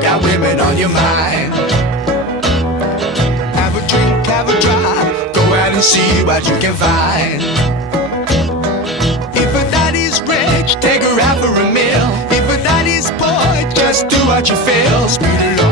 got women on your mind. Have a drink, have a drive, go out and see what you can find. If a daddy's rich, take her out for a meal. If a daddy's poor, just do what you feel. Speed along.